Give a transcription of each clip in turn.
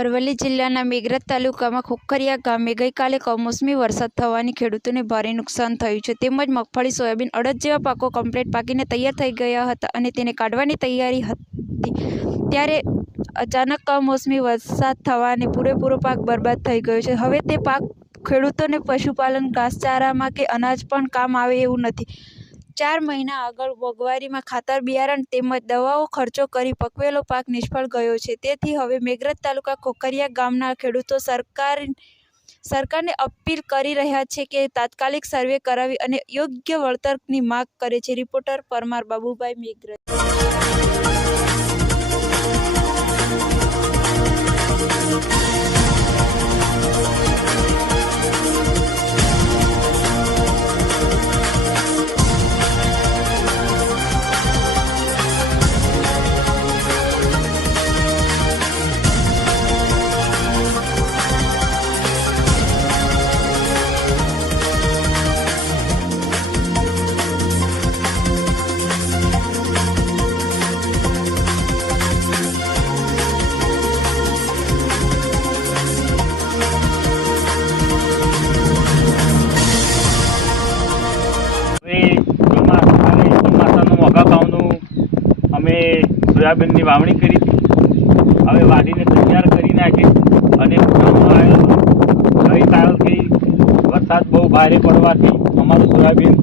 અરવલ્લી જિલ્લાના મેઘરજ તાલુકામાં ખોખરિયા ગામે ગઈકાલે કમોસમી વરસાદ થવાથી ખેડૂતોને ભારે નુકસાન થયું છે. તેમજ મગફળી, સોયાબીન, અડદ જેવા પાકો કમ્પ્લીટ પાકીને તૈયાર થઈ ગયા હતા અને તેને કાઢવાની તૈયારી હતી ત્યારે અચાનક કમોસમી વરસાદ થવાથી પૂરેપૂરો પાક બરબાદ થઈ ગયો છે. હવે તે પાક ખેડૂતોને પશુપાલન, ઘાસચારામાં કે અનાજ પણ કામ આવે એવું નથી. 4 મહિના આગળ મોંઘવારીમાં ખાતર, બિયારણ તેમજ દવાઓ ખર્ચો કરી પકવેલો પાક નિષ્ફળ ગયો છે. તેથી હવે મેઘરજ તાલુકા ખોખરિયા ગામના ખેડૂતો સરકારને અપીલ કરી રહ્યા છે કે તાત્કાલિક સર્વે કરાવી અને યોગ્ય વળતરની માંગ કરે છે. રિપોર્ટર પરમાર બાબુભાઈ, મેઘરજ. અમે સોયાબીનની વાવણી કરી હતી. હવે વાઢીને તૈયાર કરી નાખી અને ગઈકાલથી વરસાદ બહુ ભારે પડવાથી અમારું સોયાબીન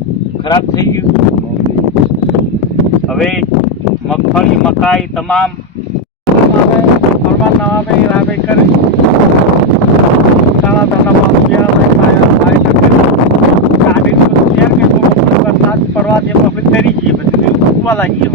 ખરાબ થઈ ગયું. હવે મગફળી, મકાઈ તમામ વાવેતર કરી વરસાદ પડવાથી મગફળી તરી ગઈ, બધી ઉગવા લાગી.